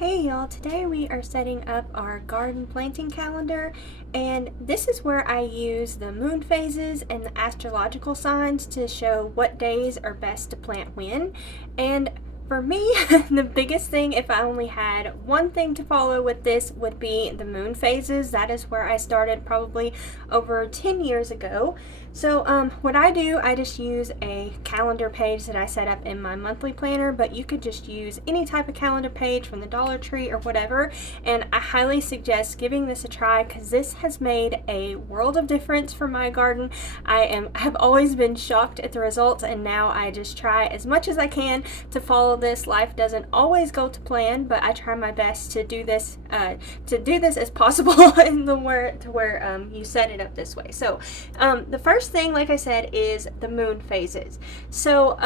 Hey y'all, today we are setting up our garden planting calendar, and this is where I use the moon phases and the astrological signs to show what days are best to plant when. And for me, the biggest thing, if I only had one thing to follow with this, would be the moon phases. That is where I started probably over 10 years ago. So what I do, I just use a calendar page that I set up in my monthly planner, but you could just use any type of calendar page from the Dollar Tree or whatever, and I highly suggest giving this a try because this has made a world of difference for my garden. I have always been shocked at the results, and now I just try as much as I can to follow this. Life doesn't always go to plan, but I try my best to do this as possible in the where you set it up this way. So the first thing, like I said, is the moon phases. So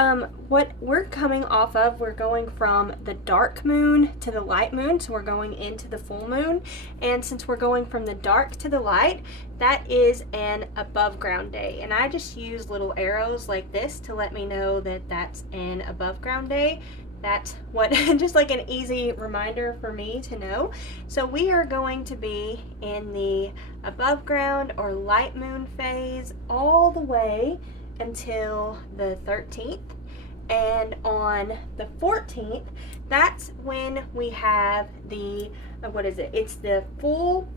what we're coming off of, we're going from the dark moon to the light moon, so we're going into the full moon. And since we're going from the dark to the light, that is an above ground day, and I just use little arrows like this to let me know that that's an above ground day. That's what, just like an easy reminder for me to know. So we are going to be in the above ground or light moon phase all the way until the 13th. And on the 14th, that's when we have the, It's the full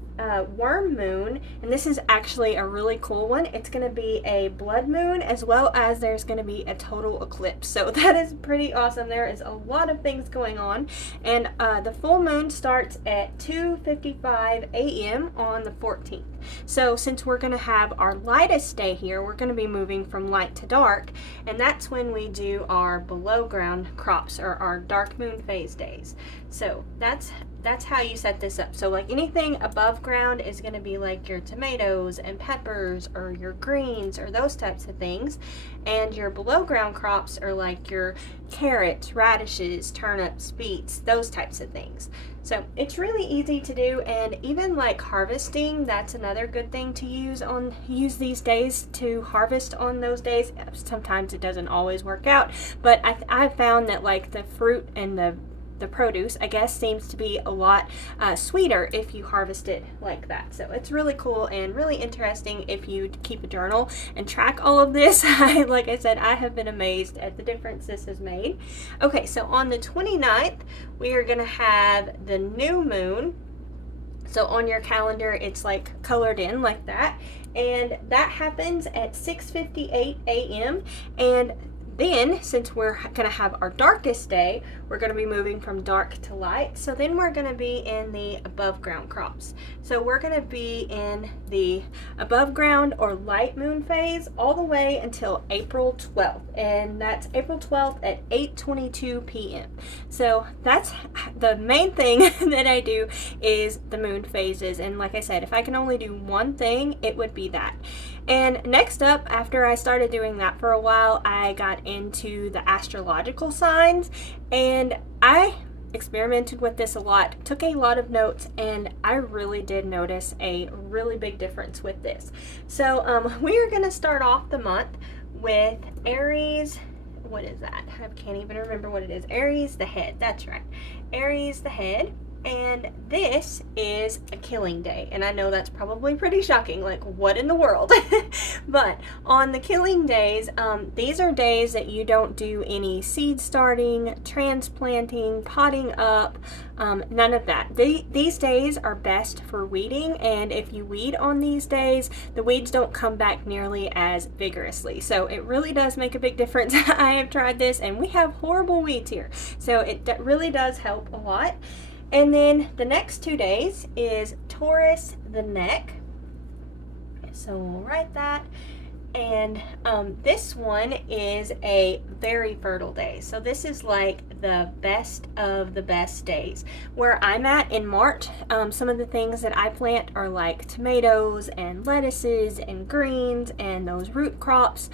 worm moon, and this is actually a really cool one. It's going to be a blood moon, as well as there's going to be a total eclipse, so that is pretty awesome. There is a lot of things going on, and the full moon starts at 2:55 a.m. on the 14th. So since we're going to have our lightest day here, we're going to be moving from light to dark, and that's when we do our below ground crops, or our dark moon phase days. So that's how you set this up. So like anything above ground is going to be like your tomatoes and peppers or your greens or those types of things, and your below ground crops are like your carrots, radishes, turnips, beets, those types of things. So it's really easy to do, and even like harvesting, that's another good thing to use these days to harvest on those days. Sometimes it doesn't always work out, but I've found that like the fruit and the produce, I guess, seems to be a lot sweeter if you harvest it like that. So it's really cool and really interesting if you keep a journal and track all of this. Like I said, I have been amazed at the difference this has made. Okay, so on the 29th, we are going to have the new moon. So on your calendar, it's like colored in like that, and that happens at 6:58 a.m. and then, since we're going to have our darkest day, we're going to be moving from dark to light. So then we're going to be in the above ground crops. So we're going to be in the above ground or light moon phase all the way until April 12th. And that's April 12th at 8:22 p.m. So that's the main thing that I do, is the moon phases. And like I said, if I can only do one thing, it would be that. And next up, after I started doing that for a while, I got into the astrological signs, and I experimented with this a lot, took a lot of notes, and I really did notice a really big difference with this. So we are going to start off the month with Aries. What is that? I can't even remember what it is. Aries the head. That's right. Aries the head. And this is a killing day, and I know that's probably pretty shocking, like what in the world? But on the killing days, these are days that you don't do any seed starting, transplanting, potting up, none of that. These days are best for weeding, and if you weed on these days, the weeds don't come back nearly as vigorously. So it really does make a big difference. I have tried this, and we have horrible weeds here, so it really does help a lot. And then the next 2 days is Taurus the neck. So we'll write that. And this one is a very fertile day. So this is like the best of the best days. Where I'm at in March, some of the things that I plant are like tomatoes and lettuces and greens and those root crops.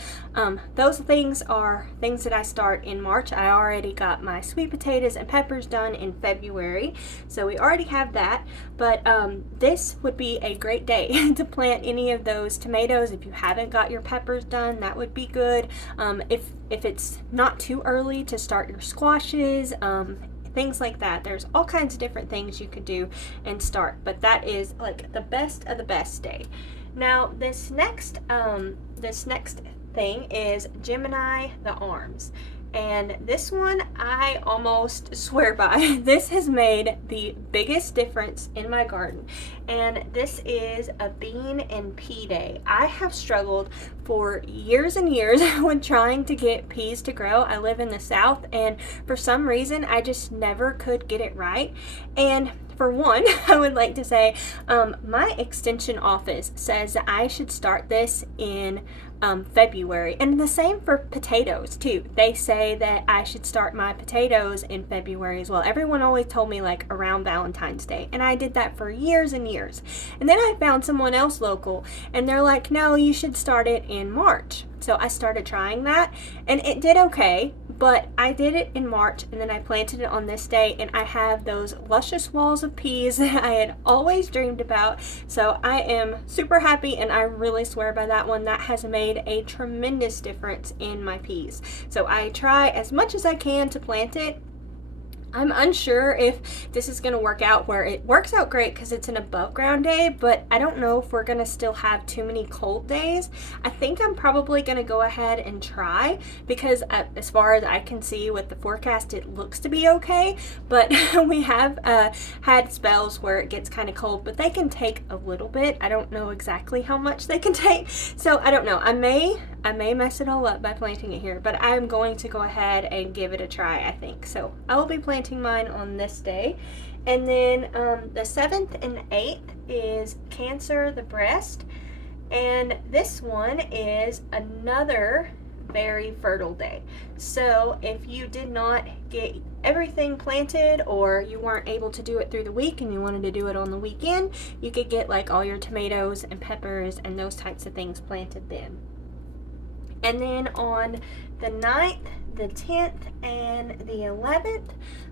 Those things are things that I start in March. I already got my sweet potatoes and peppers done in February, so we already have that. But this would be a great day to plant any of those tomatoes. If you haven't got your peppers done, that would be good. If it's not too early to start your squashes, things like that. There's all kinds of different things you could do and start, but that is like the best of the best day. Now this next thing is Gemini the arms. And this one I almost swear by. This has made the biggest difference in my garden. And this is a bean and pea day. I have struggled for years and years when trying to get peas to grow. I live in the South, and for some reason I just never could get it right. And for one, I would like to say my extension office says that I should start this in February, and the same for potatoes too. They say that I should start my potatoes in February as well. Everyone always told me like around Valentine's Day, and I did that for years and years. And then I found someone else local, and they're like, no, you should start it in March. So I started trying that, and it did okay, but I did it in March, and then I planted it on this day, and I have those luscious walls of peas that I had always dreamed about. So I am super happy, and I really swear by that one. That has made a tremendous difference in my peas. So I try as much as I can to plant it. I'm unsure if this is going to work out where it works out great because it's an above ground day, but I don't know if we're going to still have too many cold days. I think I'm probably going to go ahead and try because as far as I can see with the forecast, it looks to be okay, but we have had spells where it gets kind of cold, but they can take a little bit. I don't know exactly how much they can take, so I don't know. I may mess it all up by planting it here, but I'm going to go ahead and give it a try, I think. So I will be planting mine on this day. And then the 7th and 8th is Cancer the breast, and this one is another very fertile day. So if you did not get everything planted, or you weren't able to do it through the week and you wanted to do it on the weekend, you could get like all your tomatoes and peppers and those types of things planted then. And then on the 9th, the 10th, and the 11th,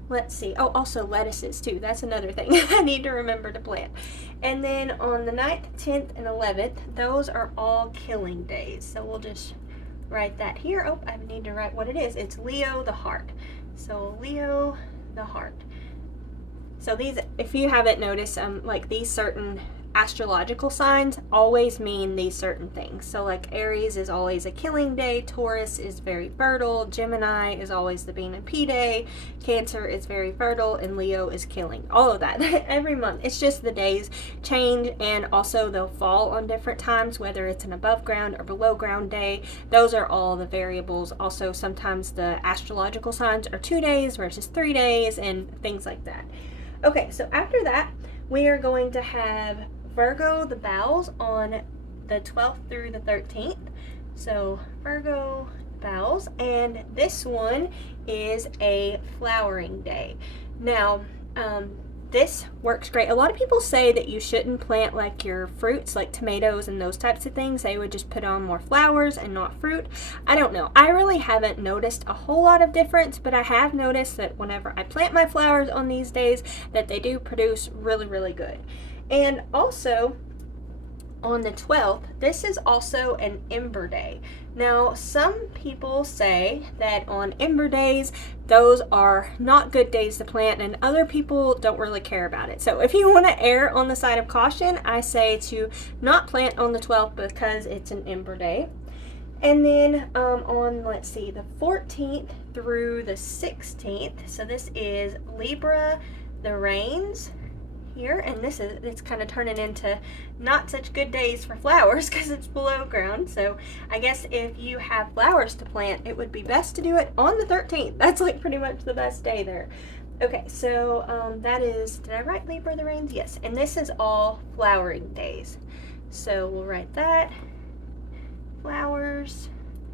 let's see. Oh, also lettuces too. That's another thing I need to remember to plant. And then on the 9th, 10th, and 11th, those are all killing days. So we'll just write that here. Oh, I need to write what it is. It's Leo the heart. So Leo the heart. So these, if you haven't noticed, like these certain astrological signs always mean these certain things. So like Aries is always a killing day, Taurus is very fertile, Gemini is always the bean and pea day, Cancer is very fertile, and Leo is killing. All of that every month. It's just the days change, and also they'll fall on different times, whether it's an above ground or below ground day. Those are all the variables. Also sometimes the astrological signs are 2 days versus 3 days and things like that. Okay, so after that we are going to have Virgo the bowels on the 12th through the 13th. So Virgo bowels, and this one is a flowering day. Now this works great. A lot of people say that you shouldn't plant like your fruits like tomatoes and those types of things. They would just put on more flowers and not fruit. I don't know. I really haven't noticed a whole lot of difference, but I have noticed that whenever I plant my flowers on these days that they do produce really, really good. And also on the 12th, this is also an Ember Day. Now, some people say that on Ember Days, those are not good days to plant, and other people don't really care about it. So if you want to err on the side of caution, I say to not plant on the 12th because it's an Ember Day. And then on, let's see, the 14th through the 16th, so this is Libra the rains here, and it's kind of turning into not such good days for flowers because it's below ground. So I guess if you have flowers to plant, it would be best to do it on the 13th. That's like pretty much the best day there. Okay, so that is, did I write Libra the rains? Yes, and this is all flowering days. So we'll write that, flowers,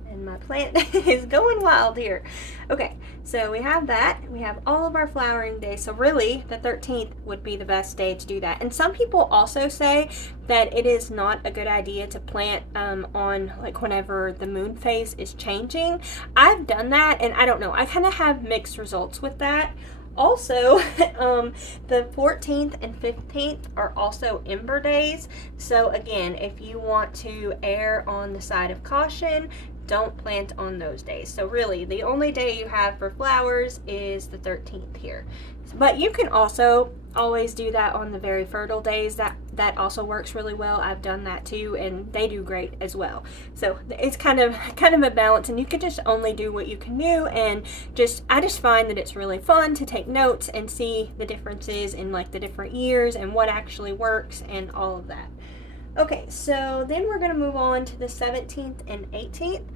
and my plant is going wild here. Okay, so we have that. We have all of our flowering days. So really, the 13th would be the best day to do that. And some people also say that it is not a good idea to plant on like whenever the moon phase is changing. I've done that, and I don't know. I kind of have mixed results with that. Also, the 14th and 15th are also Ember Days. So again, if you want to err on the side of caution, don't plant on those days. So really, the only day you have for flowers is the 13th here. But you can also always do that on the very fertile days. That also works really well. I've done that too, and they do great as well. So it's kind of a balance, and you can just only do what you can do. And I just find that it's really fun to take notes and see the differences in like the different years and what actually works and all of that. Okay, so then we're going to move on to the 17th and 18th.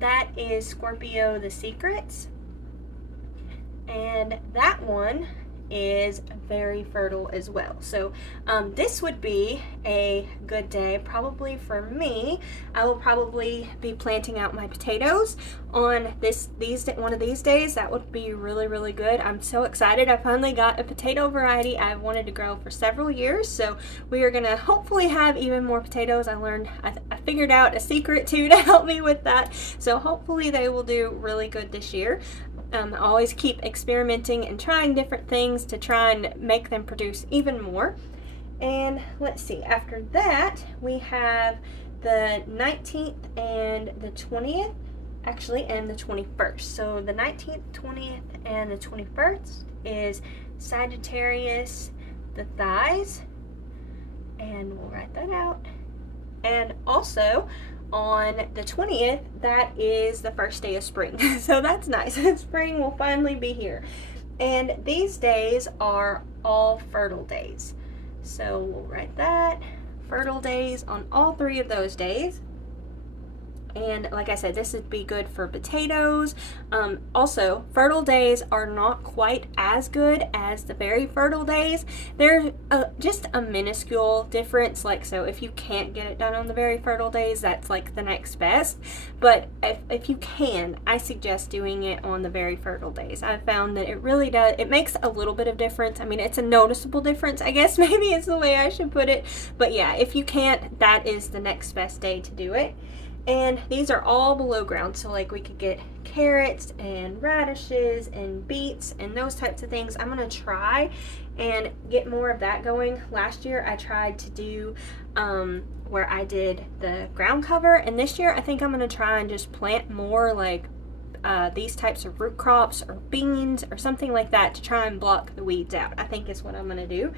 That is Scorpio the Secrets. And that one is very fertile as well. So this would be a good day probably for me. I will probably be planting out my potatoes on one of these days. That would be really, really good. I'm so excited. I finally got a potato variety I've wanted to grow for several years, so we are gonna hopefully have even more potatoes. I figured out a secret too to help me with that, so hopefully they will do really good this year. I always keep experimenting and trying different things to try and make them produce even more. And let's see, after that we have the 19th and the 20th, actually, and the 21st. So the 19th, 20th, and the 21st is Sagittarius the Thighs, and we'll write that out. And also on the 20th, that is the first day of spring. So that's nice. Spring will finally be here. And these days are all fertile days. So we'll write that. Fertile days on all three of those days. And like I said, this would be good for potatoes. Also, fertile days are not quite as good as the very fertile days. They're just a minuscule difference. Like, so if you can't get it done on the very fertile days, that's like the next best. But if you can, I suggest doing it on the very fertile days. I've found that it really does. It makes a little bit of difference. I mean, it's a noticeable difference, I guess maybe is the way I should put it. But yeah, if you can't, that is the next best day to do it. And these are all below ground, so like we could get carrots and radishes and beets and those types of things. I'm going to try and get more of that going. Last year I tried to do where I did the ground cover, and this year I think I'm going to try and just plant more like these types of root crops or beans or something like that to try and block the weeds out. I think is what I'm going to do.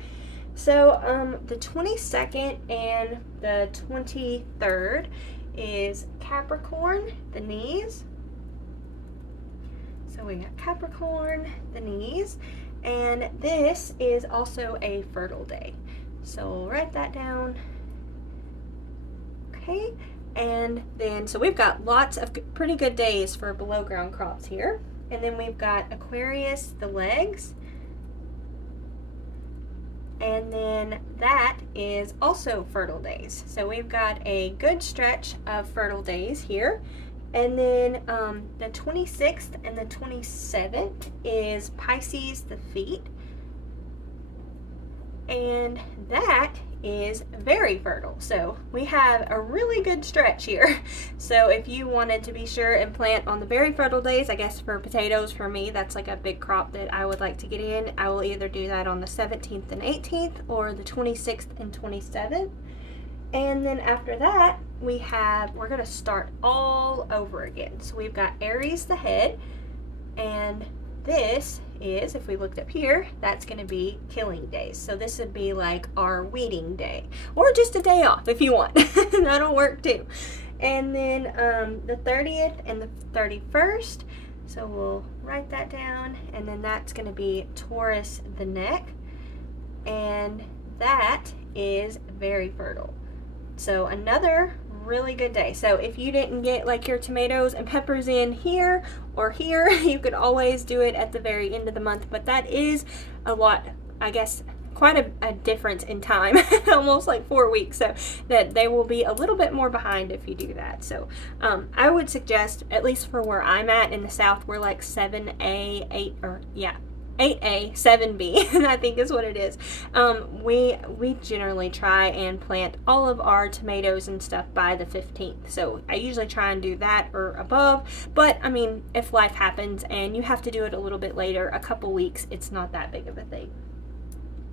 So the 22nd and the 23rd is Capricorn, the knees. So we got Capricorn, the knees, and this is also a fertile day. So we'll write that down. Okay, and then so we've got lots of pretty good days for below ground crops here. And then we've got Aquarius, the legs. And then that is also fertile days. So we've got a good stretch of fertile days here. And then the 26th and the 27th is Pisces, the feet. And that is very fertile. So we have a really good stretch here. So if you wanted to be sure and plant on the very fertile days, I guess for potatoes, for me, that's like a big crop that I would like to get in. I will either do that on the 17th and 18th or the 26th and 27th. And then after that, we're going to start all over again. So we've got Aries, the head, and this is, if we looked up here, that's going to be killing days. So this would be like our weeding day, or just a day off if you want. That'll work too. And then the 30th and the 31st, so we'll write that down, and then that's going to be Taurus, the neck, and that is very fertile. So another really good day. So if you didn't get like your tomatoes and peppers in here or here, you could always do it at the very end of the month. But that is a lot, I guess, quite a difference in time, almost like 4 weeks. So that they will be a little bit more behind if you do that. So I would suggest, at least for where I'm at in the South, we're like 7A, 8A, 7B, I think is what it is. We generally try and plant all of our tomatoes and stuff by the 15th. So I usually try and do that or above. But I mean, if life happens and you have to do it a little bit later, a couple weeks, it's not that big of a thing.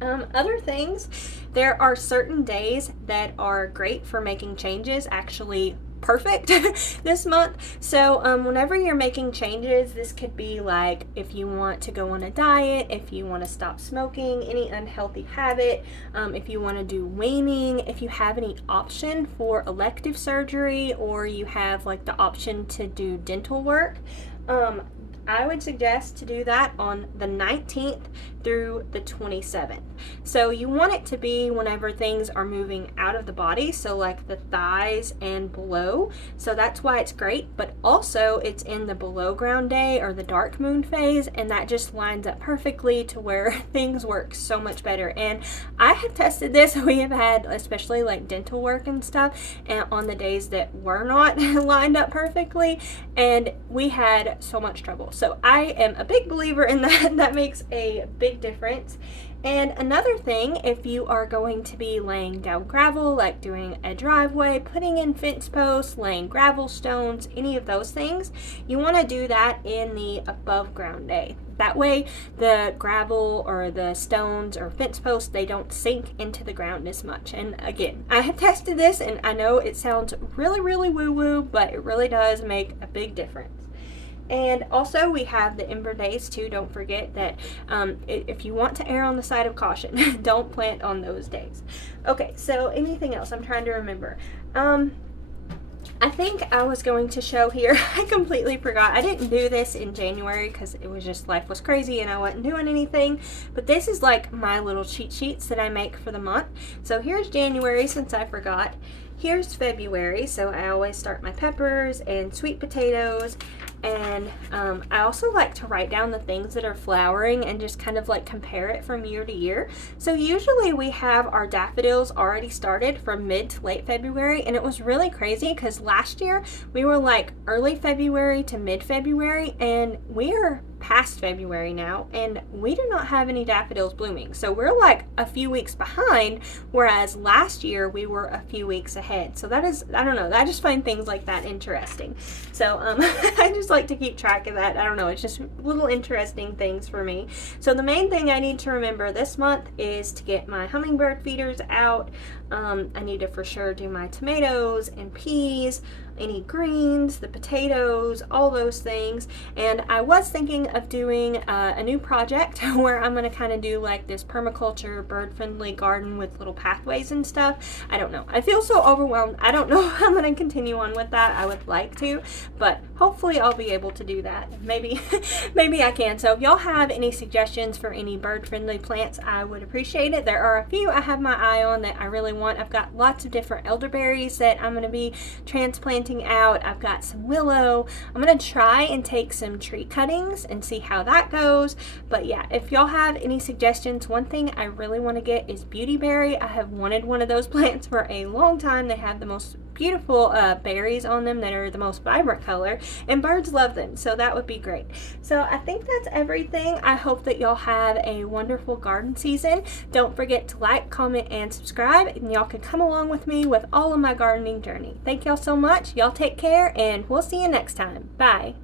Other things, there are certain days that are great for making changes. Actually, perfect this month. So whenever you're making changes, this could be like if you want to go on a diet, if you want to stop smoking, any unhealthy habit, if you want to do weaning, if you have any option for elective surgery, or you have like the option to do dental work, I would suggest to do that on the 19th through the 27th. So you want it to be whenever things are moving out of the body, so like the thighs and below. So that's why it's great, but also it's in the below ground day or the dark moon phase, and that just lines up perfectly to where things work so much better. And I have tested this. We have had, especially like dental work and stuff, and on the days that were not lined up perfectly, and we had so much trouble. So I am a big believer in that. That makes a big difference. And another thing, if you are going to be laying down gravel, like doing a driveway, putting in fence posts, laying gravel stones, any of those things, you want to do that in the above ground day. That way the gravel or the stones or fence posts, they don't sink into the ground as much. And again, I have tested this, and I know it sounds really, really woo-woo, but it really does make a big difference. And also we have the ember days too. Don't forget that if you want to err on the side of caution, don't plant on those days. Okay, so anything else? I'm trying to remember. I think I was going to show here, I completely forgot. I didn't do this in January because it was just, life was crazy and I wasn't doing anything. But this is like my little cheat sheets that I make for the month. So here's January, since I forgot. Here's February, so I always start my peppers and sweet potatoes. And I also like to write down the things that are flowering and just kind of like compare it from year to year. So usually we have our daffodils already started from mid to late February, and it was really crazy because last year we were like early February to mid February, and we are past February now, and we do not have any daffodils blooming. So we're like a few weeks behind, whereas last year we were a few weeks ahead. So that is, I don't know, I just find things like that interesting. So I just like to keep track of that. I don't know, it's just little interesting things for me. So the main thing I need to remember this month is to get my hummingbird feeders out. I need to for sure do my tomatoes and peas, any greens, the potatoes, all those things. And I was thinking of doing a new project where I'm going to kind of do like this permaculture, bird-friendly garden with little pathways and stuff. I don't know. I feel so overwhelmed. I don't know how I'm going to continue on with that. I would like to, but hopefully I'll be able to do that. Maybe, maybe I can. So if y'all have any suggestions for any bird-friendly plants, I would appreciate it. There are a few I have my eye on that I really want. I've got lots of different elderberries that I'm going to be transplanting out. I've got some willow. I'm going to try and take some tree cuttings and see how that goes. But yeah, if y'all have any suggestions, one thing I really want to get is beautyberry. I have wanted one of those plants for a long time. They have the most beautiful berries on them that are the most vibrant color, and birds love them, so that would be great. So I think that's everything. I hope that y'all have a wonderful garden season. Don't forget to like, comment, and subscribe, and y'all can come along with me with all of my gardening journey. Thank y'all so much. Y'all take care, and we'll see you next time. Bye.